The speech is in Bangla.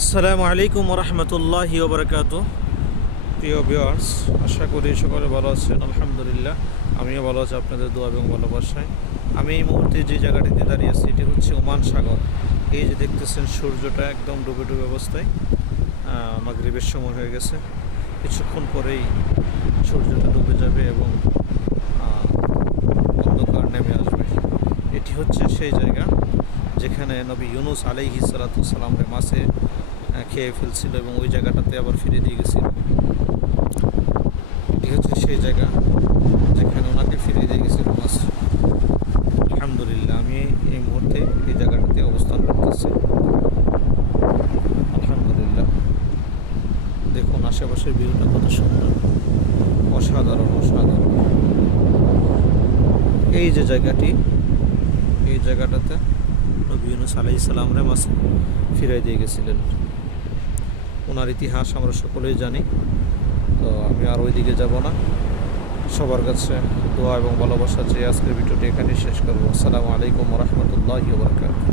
আসসালামু আলাইকুম রহমতুল্লাহি ওবরাকাতু। প্রিয় ভিউয়ার্স, আশা করি সকলে ভালো আছেন। আলহামদুলিল্লাহ, আমিও ভালো আছি আপনাদের দোয়া এবং ভালোবাসায়। আমি এই মুহূর্তে যে জায়গাটিতে দাঁড়িয়ে আছি এটি হচ্ছে ওমান সাগর। এই যে দেখতেছেন সূর্যটা একদম ডুবে ডুবে অবস্থায়, মাগরিবের সময় হয়ে গেছে। কিছুক্ষণ পরেই সূর্যটা ডুবে যাবে এবং অন্ধকার নেমে আসবে। এটি হচ্ছে সেই জায়গা যেখানে নবী ইউনুস আলাইহিস সালাতুস-সালামকে মাছে খেয়ে ফেলছিল এবং ওই জায়গাটাতে আবার ফিরে দিয়ে গেছিল। এটি হচ্ছে সেই জায়গা যেখানে ওনাকে ফিরে দিয়ে গেছিল মাছ। আলহামদুলিল্লাহ, আমি এই মুহূর্তে এই জায়গাটাতে অবস্থান করতেছি। আলহামদুলিল্লাহ, দেখুন আশেপাশের ভিউটা কত সুন্দর, অসাধারণ অসাধারণ। এই যে জায়গাটি, এই জায়গাটাতে নবী ইউনুস আলাইহিস সালামরে মাছ ফিরাই দিয়ে গেছিলেন। ওনার ইতিহাস আমরা সকলেই জানি, তো আমি আর ওই দিকে যাব না। সবার কাছে দোয়া এবং ভালোবাসা চেয়ে আজকের ভিডিওটি এখানেই শেষ করবো। আসসালামু আলাইকুম রহমতুল্লাহি ওয়া বারাকাতুহু।